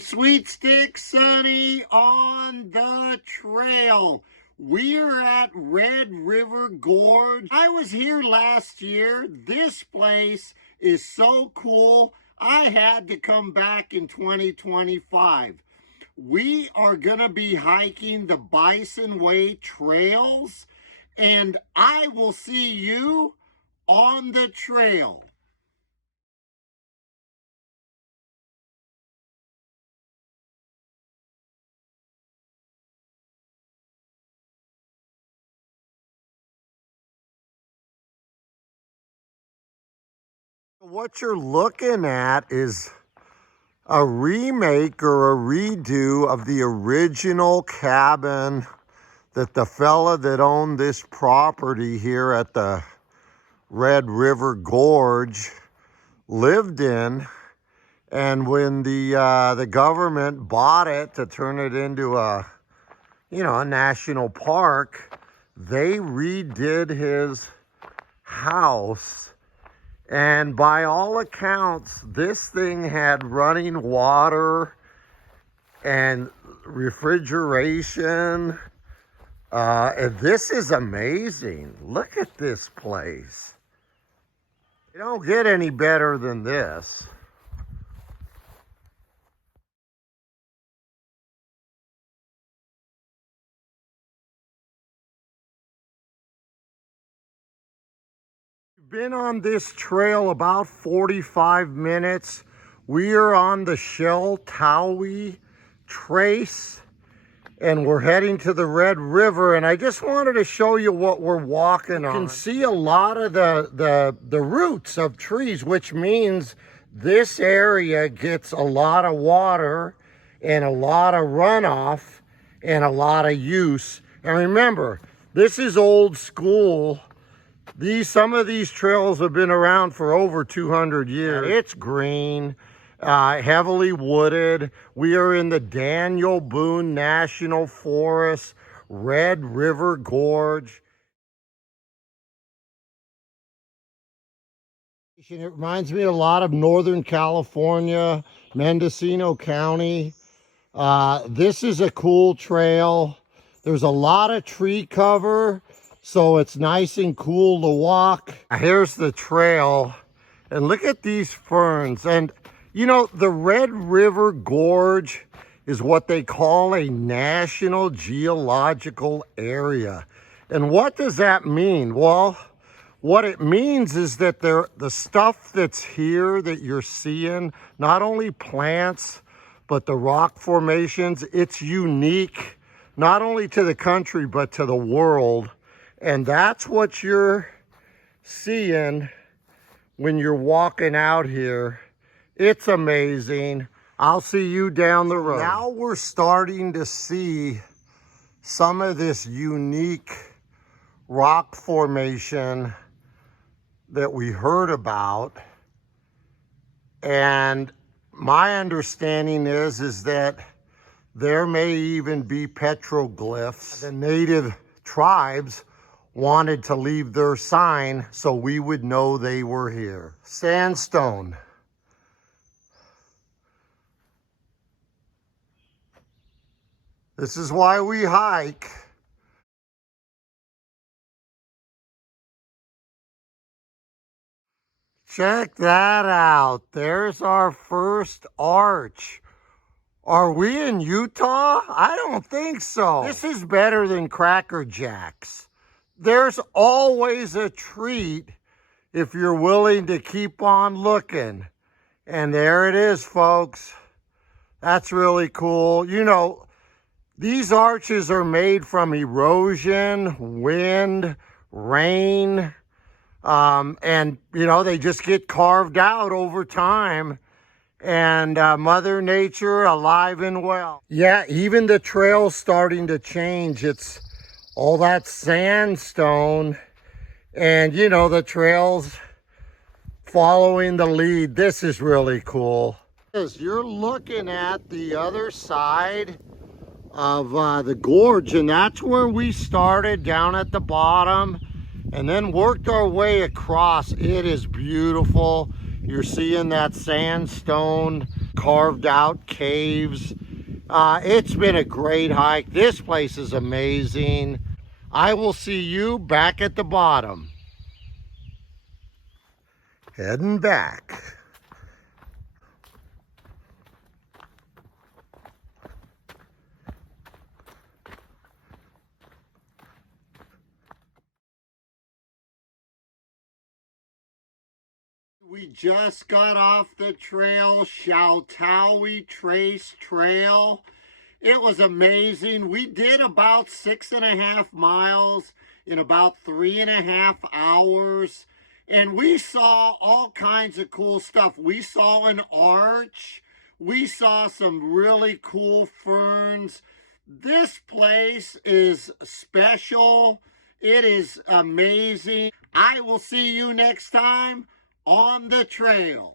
Sweet Stick Sonny on the trail. We're at Red River Gorge. I was here last year. This place is so cool. I had to come back in 2025. We are going to be hiking the Bison Way trails, and I will see you on the trail. What you're looking at is a remake or a redo of the original cabin that the fella that owned this property here at the Red River Gorge lived in. And when the government bought it to turn it into a national park, they redid his house. And by all accounts, this thing had running water and refrigeration. And this is amazing. Look at this place. You don't get any better than this. Been on this trail about 45 minutes. We are on the Shell Towie Trace, and we're heading to the Red River. And I just wanted to show you what we're walking on. You can see a lot of the roots of trees, which means this area gets a lot of water and a lot of runoff and a lot of use. And remember, this is old school. Some of these trails have been around for over 200 years. It's green, heavily wooded. We are in the Daniel Boone National Forest, Red River Gorge. It reminds me a lot of Northern California, Mendocino County. This is a cool trail. There's a lot of tree cover, so it's nice and cool to walk. Here's the trail, and look at these ferns. And the Red River Gorge is what they call a National Geological Area. And what does that mean? Well, what it means is that the stuff that's here that you're seeing, not only plants, but the rock formations, it's unique, not only to the country, but to the world. And that's what you're seeing when you're walking out here. It's amazing. I'll see you down the road. Now we're starting to see some of this unique rock formation that we heard about. And my understanding is that there may even be petroglyphs. The native tribes wanted to leave their sign so we would know they were here. Sandstone. This is why we hike. Check that out. There's our first arch. Are we in Utah? I don't think so. This is better than Cracker Jacks. There's always a treat if you're willing to keep on looking. And there it is, folks. That's really cool. These arches are made from erosion, wind, rain, and they just get carved out over time. And Mother Nature alive and well. Yeah, even the trail's starting to change. It's all that sandstone, and the trail's following the lead. This is really cool. As you're looking at the other side of the gorge, and that's where we started, down at the bottom, and then worked our way across. It is beautiful. You're seeing that sandstone carved out caves. It's been a great hike. This place is amazing. I will see you back at the bottom. Heading back. We just got off the trail, Shaltawi Trace Trail. It was amazing. We did about 6.5 miles in about 3.5 hours. And we saw all kinds of cool stuff. We saw an arch. We saw some really cool ferns. This place is special. It is amazing. I will see you next time on the trail.